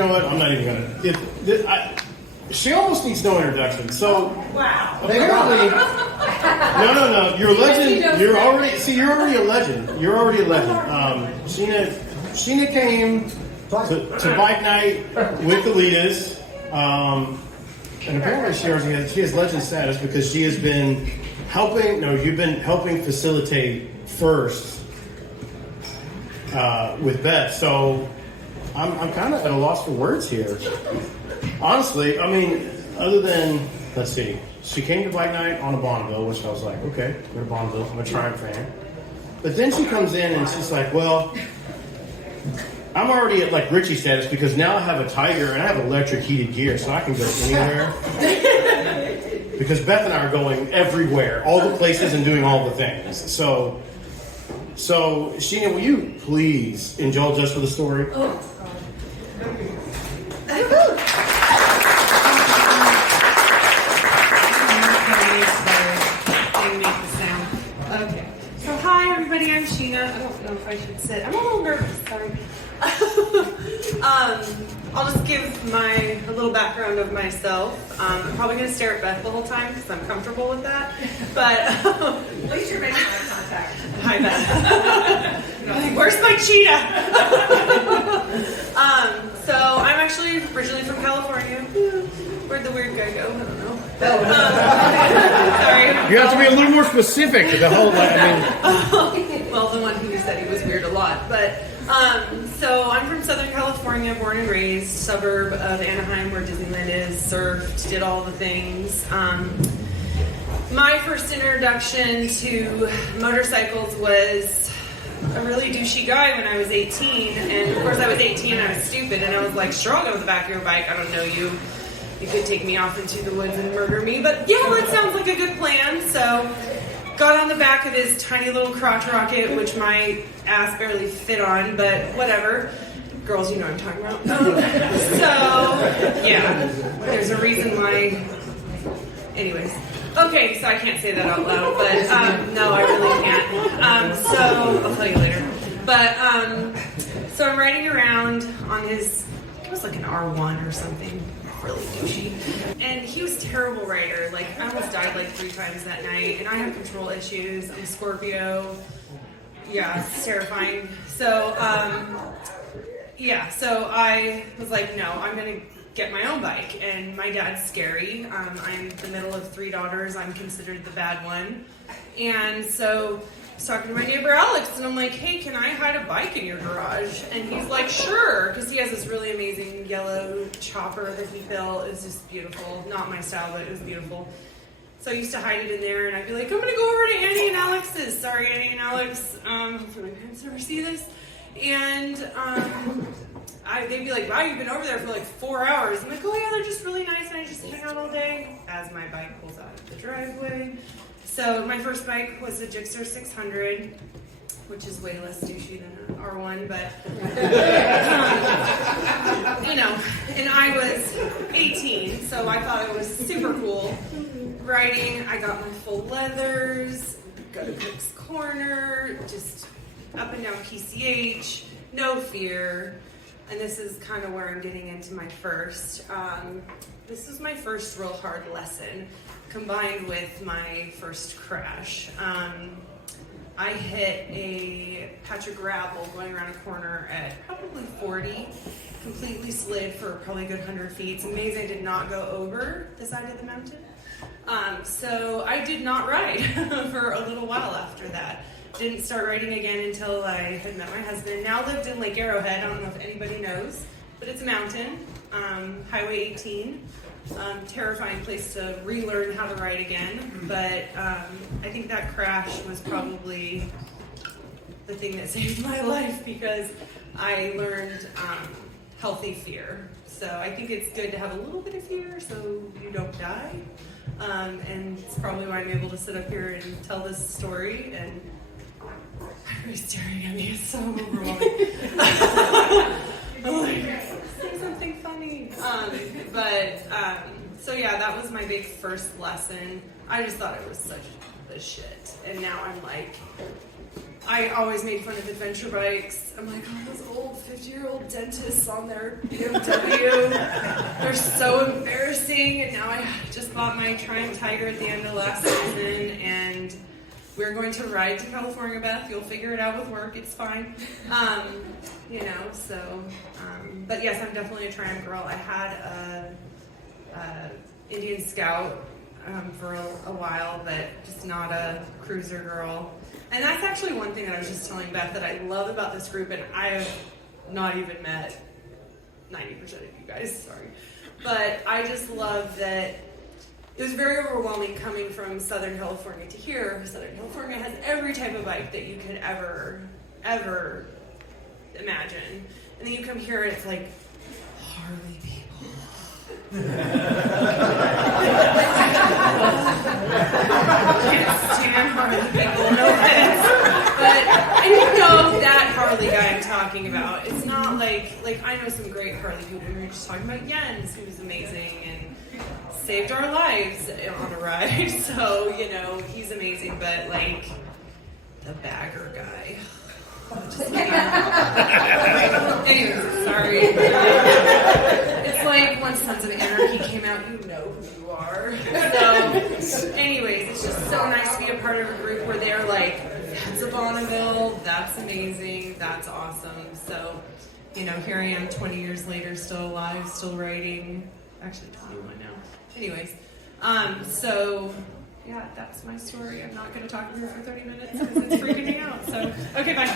know what? I'm not even gonna. She almost needs no introduction. So wow. Apparently, no. You're a legend. You're already a legend. You're already a legend. Sheena came to bike night with the Litas. And apparently she has legend status because she has been helping. No, you've been helping facilitate first with Beth. So I'm kind of at a loss for words here. Honestly, I mean, other than let's see, she came to bike night on a Bonneville, which I was like, okay, we're a Bonneville. I'm a Triumph fan. But then she comes in and she's like, well, I'm already at like Richie status because now I have a Tiger and I have electric heated gear, so I can go anywhere. Because Beth and I are going everywhere, all the places and doing all the things. So Sheena, will you please indulge us with a story? Oh, okay. So hi everybody, I'm Sheena. I don't know if I should sit. I'm a little nervous, sorry. I'll just give a little background of myself. I'm probably going to stare at Beth the whole time because I'm comfortable with that. But at least you're making eye contact. Hi, Beth. Like, where's my cheetah? So I'm actually originally from California. Where'd the weird guy go? I don't know. Sorry. You have to be a little more specific. The whole, Well, the one who said he was weird a lot, but. So I'm from Southern California, born and raised, suburb of Anaheim where Disneyland is, surfed, did all the things. My first introduction to motorcycles was a really douchey guy when I was 18, and of course I was 18 and I was stupid, and I was like, sure, I'll go to the back of your bike, I don't know you. You could take me off into the woods and murder me, but yeah, that sounds like a good plan, so... Got on the back of his tiny little crotch rocket, which my ass barely fit on, but whatever. Girls, you know what I'm talking about. So, yeah, there's a reason why. Anyways. Okay, so I can't say that out loud, but no, I really can't. So, I'll tell you later. But, so I'm riding around on his, it was like an R1 or something. Really douchey. And he was a terrible rider. Like, I almost died like 3 times that night. And I have control issues. I'm a Scorpio. Yeah, it's terrifying. So, so I was like, no, I'm going to get my own bike. And my dad's scary. I'm the middle of 3 daughters. I'm considered the bad one. And so I was talking to my neighbor Alex, and I'm like, hey, can I hide a bike in your garage? And he's like, sure, because he has this really amazing yellow chopper that he built. It's just beautiful. Not my style, but it was beautiful. So I used to hide it in there, and I'd be like, I'm going to go over to Annie and Alex's. Sorry, Annie and Alex. Hopefully my parents never see this. And they'd be like, wow, you've been over there for like 4 hours. I'm like, oh yeah, they're just really nice, and I just hang out all day. As my bike pulls out of the driveway. So my first bike was a Gixxer 600, which is way less douchey than an R1, but, and I was 18, so I thought it was super cool. Riding, I got my full leathers, go to Cook's Corner, just up and down PCH, no fear. And this is kind of where I'm getting into my first. This was my first real hard lesson, combined with my first crash. I hit a patch of gravel going around a corner at probably 40, completely slid for probably a good 100 feet. It's amazing I did not go over the side of the mountain. So I did not ride for a little while after that. Didn't start riding again until I had met my husband. Now lived in Lake Arrowhead. I don't know if anybody knows, but it's a mountain, Highway 18. Terrifying place to relearn how to ride again. But I think that crash was probably the thing that saved my life because I learned healthy fear. So I think it's good to have a little bit of fear so you don't die. And it's probably why I'm able to sit up here and tell this story. And everybody's staring at me. It's so overwhelming. I'm like, say something funny. So yeah, that was my big first lesson. I just thought it was such the shit. And now I'm like, I always made fun of adventure bikes. I'm like, oh, those old 50-year-old dentists on their BMW. They're so embarrassing. And now I just bought my Triumph Tiger at the end of last season, and we're going to ride to California, Beth. You'll figure it out with work. It's fine. But yes, I'm definitely a Triumph girl. I had a Indian Scout for a while, but just not a cruiser girl. And that's actually one thing that I was just telling Beth that I love about this group, and I have not even met 90% of you guys, sorry. But I just love that it was very overwhelming coming from Southern California to here. Southern California has every type of bike that you could ever imagine. And then you come here and it's like, Harley people. Can't stand Harley people, no offense. But I didn't know that Harley guy I'm talking about. It's not like I know some great Harley people. We were just talking about Jens, who was amazing and saved our lives on a ride. So, he's amazing, but like the bagger guy. Just kidding. Anyways, sorry. It's like when Sons of Anarchy came out, you know who you are. So, anyways, it's just so nice to be a part of a group where they're like, that's a Bonneville, that's amazing, that's awesome. So, here I am 20 years later, still alive, still writing. Actually, 21 now. Anyways, yeah, that's my story. I'm not going to talk to her for 30 minutes because it's freaking me out. So, okay, bye.